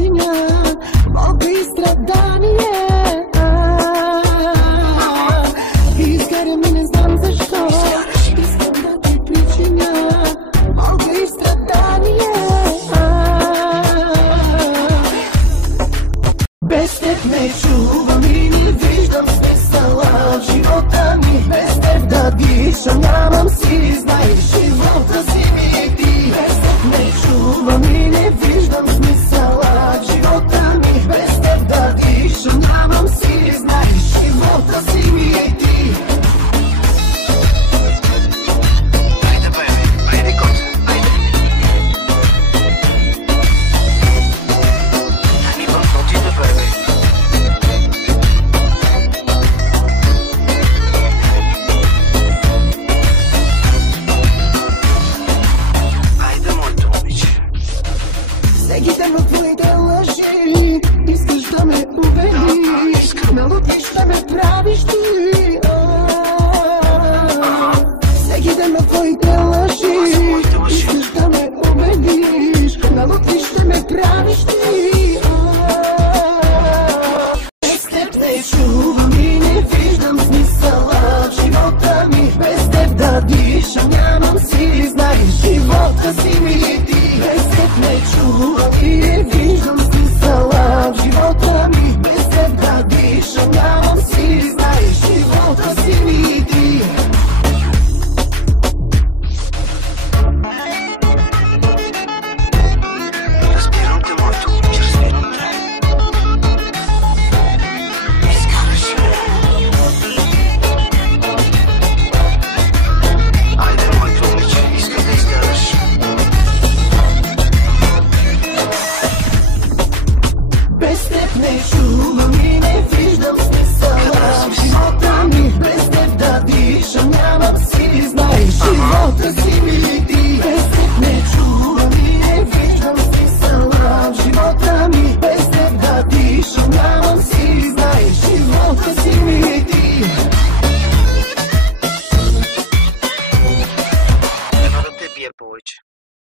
причиня болка и страдание. Изгарям и не знам защо. Искам да ти причиня болка и страдание. Без теб не чувам и не виждам смисъла в живота ми. Без теб да дишам нямам си, знаеш, живота си